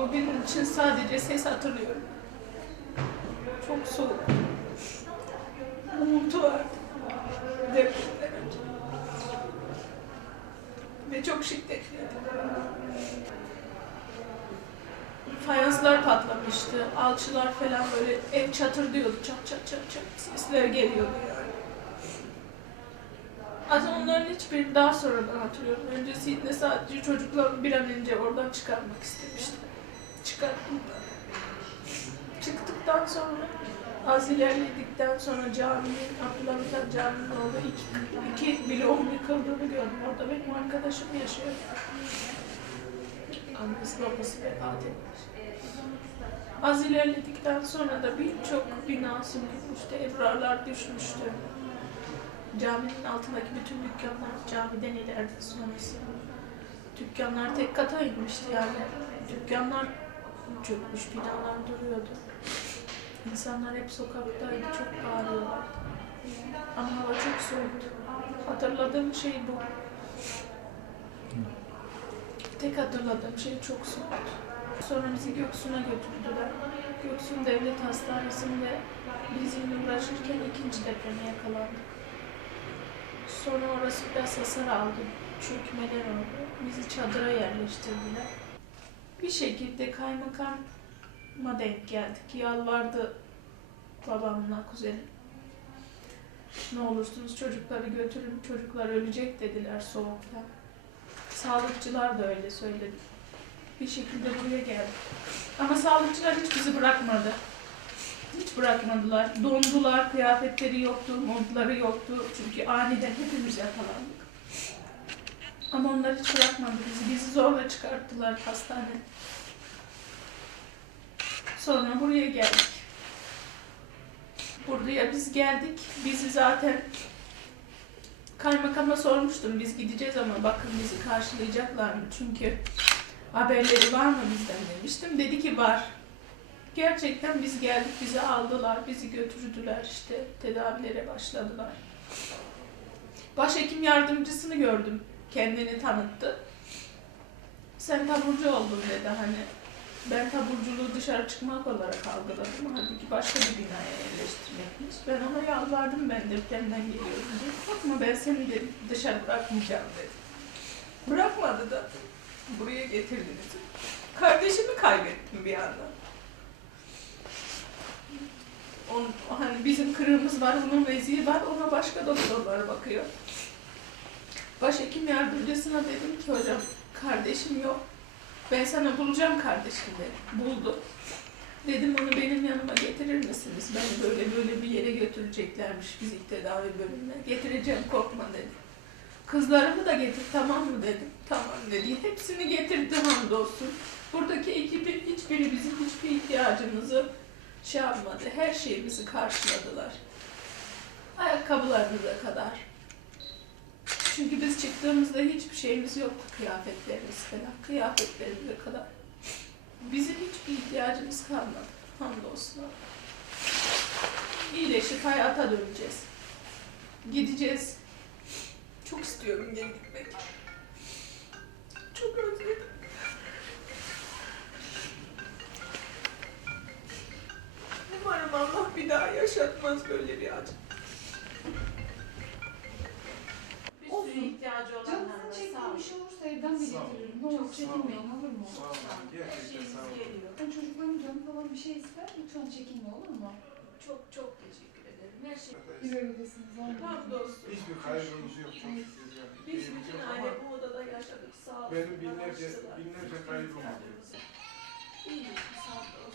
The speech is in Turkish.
O gün için sadece ses hatırlıyorum. Çok soğuk. Uğultu vardı. Depremden. Ve çok şiddetliydi. Fayanslar patlamıştı. Alçılar falan böyle ev çatır diyordu. Çat çat çat çat sesler geliyordu yani. Aslında onların hiçbirini daha sonradan hatırlıyorum. Öncesinde sadece çocuklarımı bir an önce oradan çıkarmak istemiştim. Çıkarttım. Çıktıktan sonra az ilerledikten sonra caminin, Abdullah Mithat Camii'nin orada iki, iki bloğun yıkıldığını gördüm. Orada benim arkadaşım yaşıyor. Annesi babası vefat etmiş. Az ilerledikten sonra da birçok bina sökülmüştü, ebrarlar düşmüştü. Caminin altındaki bütün dükkanlar camiden ileride sonrası. Dükkanlar tek kata inmişti yani. Dükkanlar çökmüş, binalar duruyordu. İnsanlar hep sokaktaydı, çok bağırıyorlardı. Ama hava çok soğuktu. Hatırladığım şey bu. Tek hatırladığım şey çok soğuktu. Sonra bizi Göksu'na götürdüler. Göksun Devlet Hastanesi'nde bizimle uğraşırken ikinci depreme yakalandık. Sonra orası biraz hasar aldı. Çökmeler oldu. Bizi çadıra yerleştirdiler. Bir şekilde kaymakama denk geldik. Yalvardı babamla kuzenim. Ne olursunuz çocukları götürün, çocuklar ölecek dediler soğukta. Sağlıkçılar da öyle söyledi. Bir şekilde buraya geldik. Ama sağlıkçılar hiç bizi bırakmadı. Hiç bırakmadılar. Dondular, kıyafetleri yoktu, montları yoktu. Çünkü aniden hepimiz yakalandık. Ama onlar hiç bırakmadı bizi. Bizi zorla çıkarttılar hastaneden. Sonra buraya geldik. Buraya biz geldik. Bizi zaten kaymakama sormuştum. Biz gideceğiz ama bakın bizi karşılayacaklar mı? Çünkü haberleri var mı bizden demiştim. Dedi ki var. Gerçekten biz geldik, bizi aldılar, bizi götürdüler işte tedavilere başladılar. Başhekim yardımcısını gördüm, kendini tanıttı. Sen taburcu oldun dedi hani. Ben taburculuğu dışarı çıkmak olarak algıladım. Halbuki başka bir binaya yerleştirmekmiş. Ben ona yalvardım ben depremden geliyorum diye. Korkma ben seni de dışarı bırakmayacağım dedi. Bırakmadı da buraya getirdiniz. Kardeşimi kaybettim bir anda. Onun, hani bizim kırığımız var, onun veziği var, ona başka doktorlar bakıyor. Başhekim yardımcısına dedim ki hocam kardeşim yok. Ben sana bulacağım kardeşim dedi. Buldu. Dedim onu benim yanıma getirir misiniz? Beni böyle böyle bir yere götüreceklermiş fizik tedavi bölümüne. Getireceğim korkma dedi. Kızlarımı da getir tamam mı dedim. Tamam dedi. Hepsini getirdi hamdolsun. Buradaki ekibin hiçbiri bizim hiçbir ihtiyacımızı şey yapmadı. Her şeyimizi karşıladılar. Ayakkabılarımıza kadar. Çünkü biz çıktığımızda hiçbir şeyimiz yoktu. Kıyafetlerimiz falan. Kıyafetlerimize kadar. Bizim hiçbir ihtiyacımız kalmadı. Hamdolsun. İyileşip hayata döneceğiz. Gideceğiz. Çok istiyorum geri gitmek. Çok özledim. Umarım Allah bir daha yaşatmaz böyle bir acı. Evden de Sağ ol. getiririm. Ne olur Çok sağ ol. çekinmeyin olur mu? Sağ olun. Her Gerçekten sağ olun. geliyor. Ben çocukların canı falan bir şey ister. Lütfen çekinme olur mu? Çok çok teşekkür ederim. Her şey. Bir öylesiniz. Hamdolsun. Hiçbir kaybımız yok çok şükür ya. Biz Biz bütün yok aile bu odada yaşadık. Sağ olun. benim binlerce binlerce kaybım oldu. İyi, sağ olun.